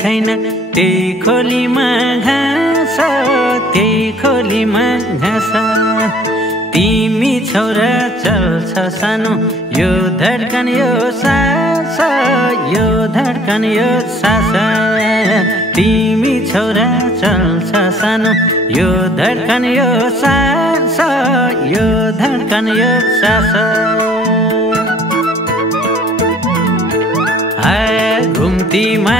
छैन त्यही खोलीमा घाँस त्यही खोलीमा घाँस तिमी छोरा चल्छ सानो यो धड्कन यो सास यो धड्कन यो सास तिमी छोरा चल्छ सानो यो धड्कन यो सास यो धड्कन यो सास घुम्तीमा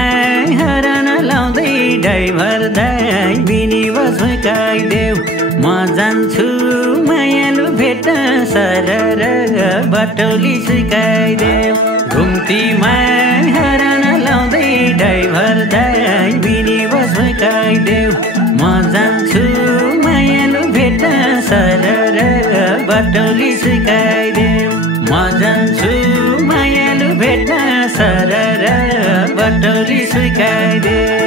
हरान लाउँदै ड्राइभर दाइ मिनी बस झुकाइदेऊ म जान्छु मायालु भेट्न सरर बटौली झुकाइदेऊ घुम्तीमा हरान लाउँदै ड्राइभर दाइ मिनी बस झुकाइदेऊ म जान्छु मायालु भेट्न सरर बटौली झुकाइदेऊ म जान्छु मायालु भेट्न सरर बटौली झुकाइदेऊ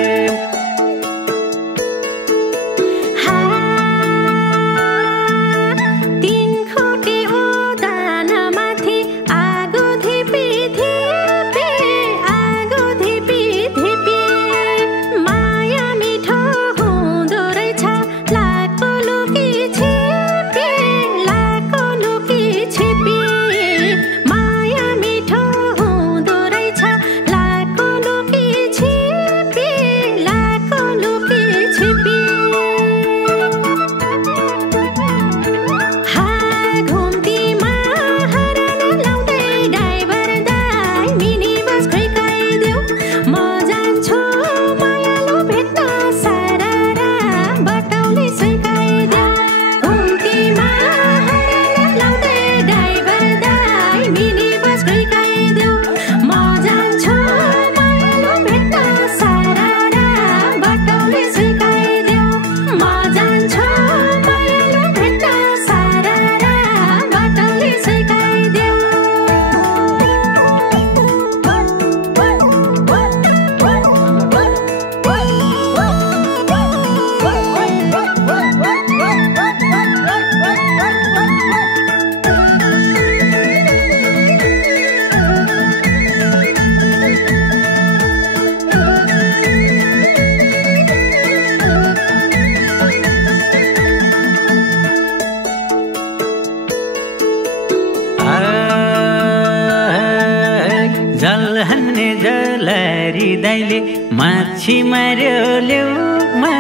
जल हान्ने जलारी दाइले माछी मार्यो ल्याउमा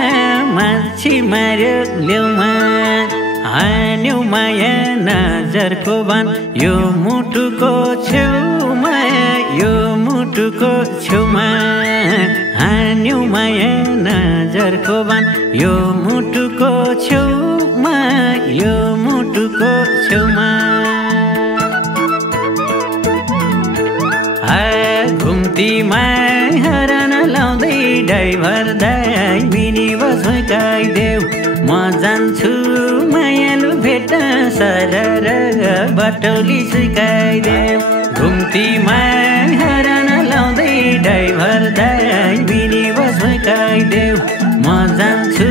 माछी मार्यो ल्याउमा हान्यो माया नजरको बान यो मुटुको छेउमा यो मुटुको छेउमा हान्यो माया नजरको बान यो मुटुको छेउमा यो मुटुको छेउमा घुम्तीमा हरान लाउँदै ड्राइभर दाइ मिनी बस झुकाइदेऊ म जान्छु मायालु भेट्न सरर बटौली झुकाइदेऊ घुम्तीमा हरान लाउँदै ड्राइभर दाइ मिनी बस झुकाइदेऊ म जान्छु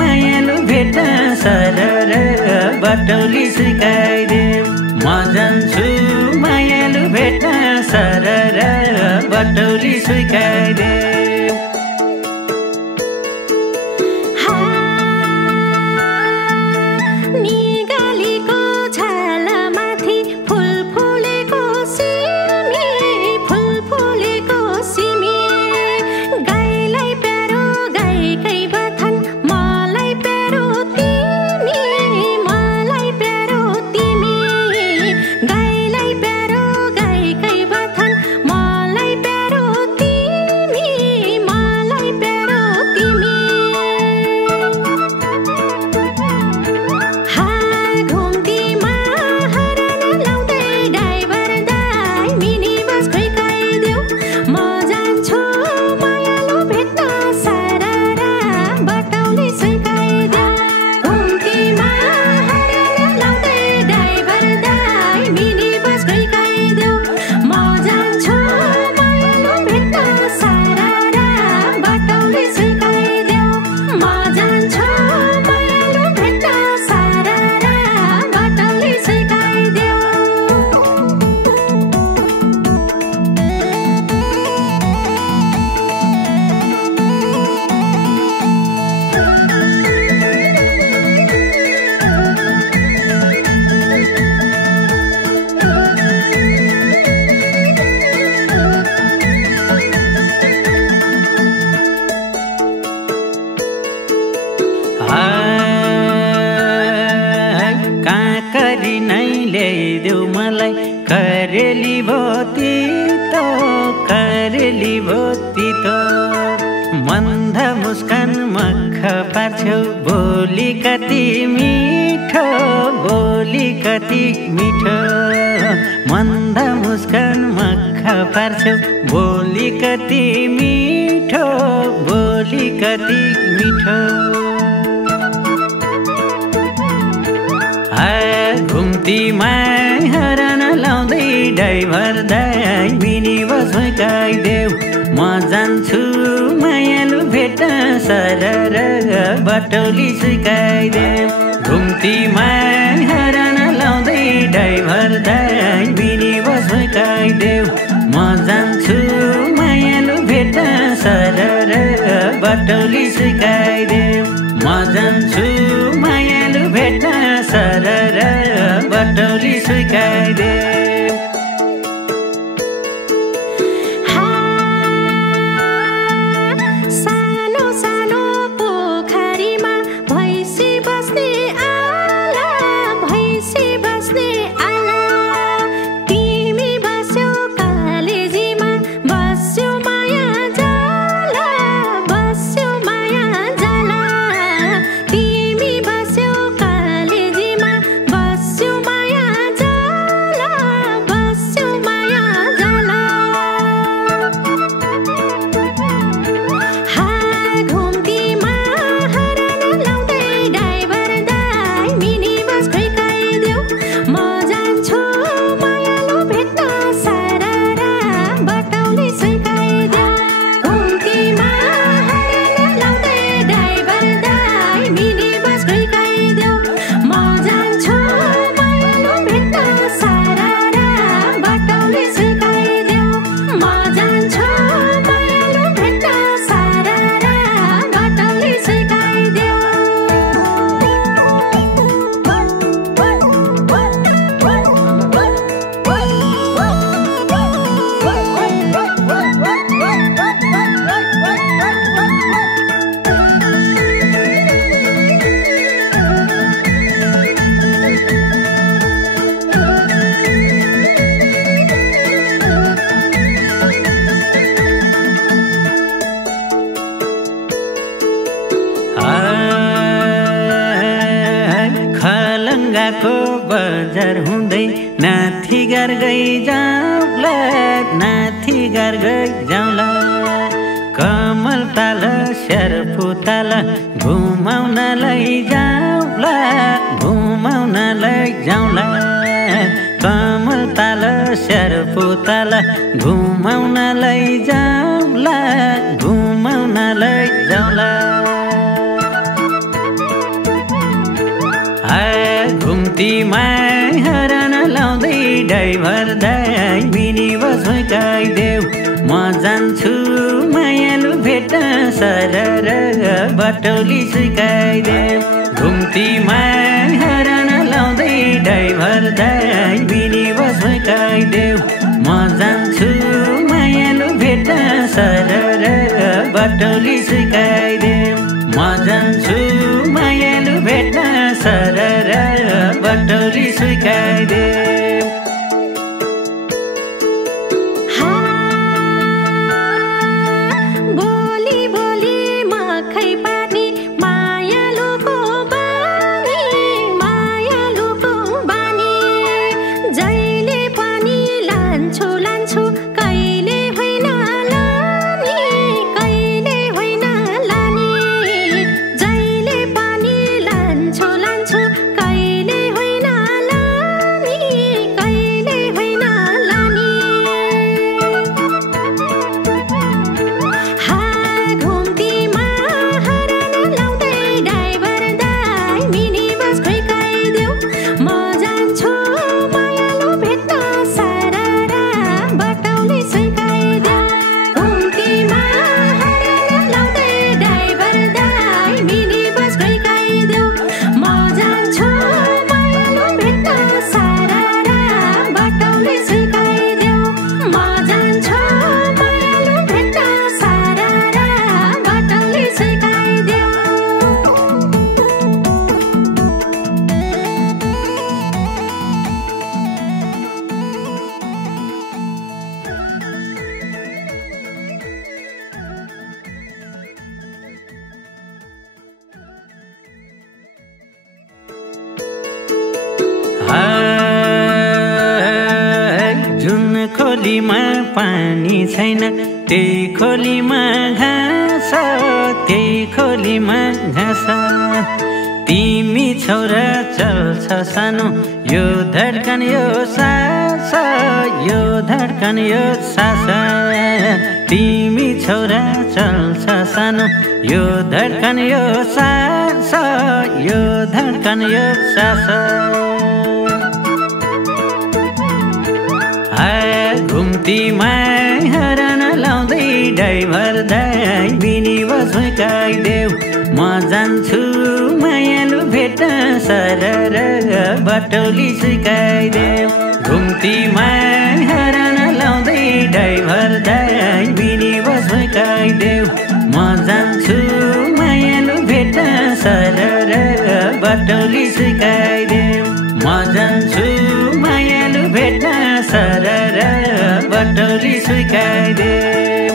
मायालु भेट्न सरर बटौली झुकाइदेऊ म जान्छु मायालु भेट्न सरर बटौली झुकाइदेऊ गाईलाई प्यारो गाईकै बथन मलाई प्यारो तिमी करेली भोती तो मन्द मुस्कान मख पार्छौ बोली कति मिठो मन्द मुस्कान मख पार्छौ बोली कति मिठो घुम्तीमा हरान लाउँदै ड्राइभर दाइ मिनी बस फर्काइदेऊ म जान्छु मायालु भेट्न सरर बटौली सुकाइदेऊ घुम्तीमा हरान लाउँदै ड्राइभर दाइ मिनी बस फर्काइदेऊ म जान्छु मायालु भेट्न सरर बटौली सुकाइदेऊ म जान्छु मायालु भेट्न सरर बटौली सुकाइदेऊ खलङ्गाको बजार हुँदै नाथी घर गई जाउँला कमल ताल स्यार्पु ताल घुमाउन जाउँला कमल ताल स्यार्पु ताल घुमाउन जाउँला घुम्तीमा हरान लाउँदै ड्राइभर दाइ मिनी बस फर्काइदेऊ म जान्छु मायालु भेट्न सरर बटौली सुकाइदेऊ घुम्तीमा हरान लाउँदै ड्राइभर दाइ मिनी बस फर्काइदेऊ म जान्छु मायालु भेट्न सरर बटौली सुकाइदेऊ म जान्छु मायालु भेट्न सरर बटौली सुकाइदेऊ पानी छैन त्यही खोलीमा घाँस त्यही खोलीमा घाँस तिमी छोरा चल्छ सानो यो धड्कन यो सास यो धड्कन यो सास तिमी छोरा चल्छ सानो यो धड्कन यो सास यो धड्कन यो सास घुम्तीमा हरान लाउँदै ड्राइभर दाइ बिनी बसकाइदेऊ म जान्छु मायालु भेट्न सरर बटौली सिकाइदेऊ घुम्तीमा हरान लाउँदै ड्राइभर दाइ बिनी बसकाइदेऊ म जान्छु मायालु भेट्न सरर बटौली सिकाइदेऊ म जान्छु मायालु भेट्न सरर बटौली सिकाइदेऊ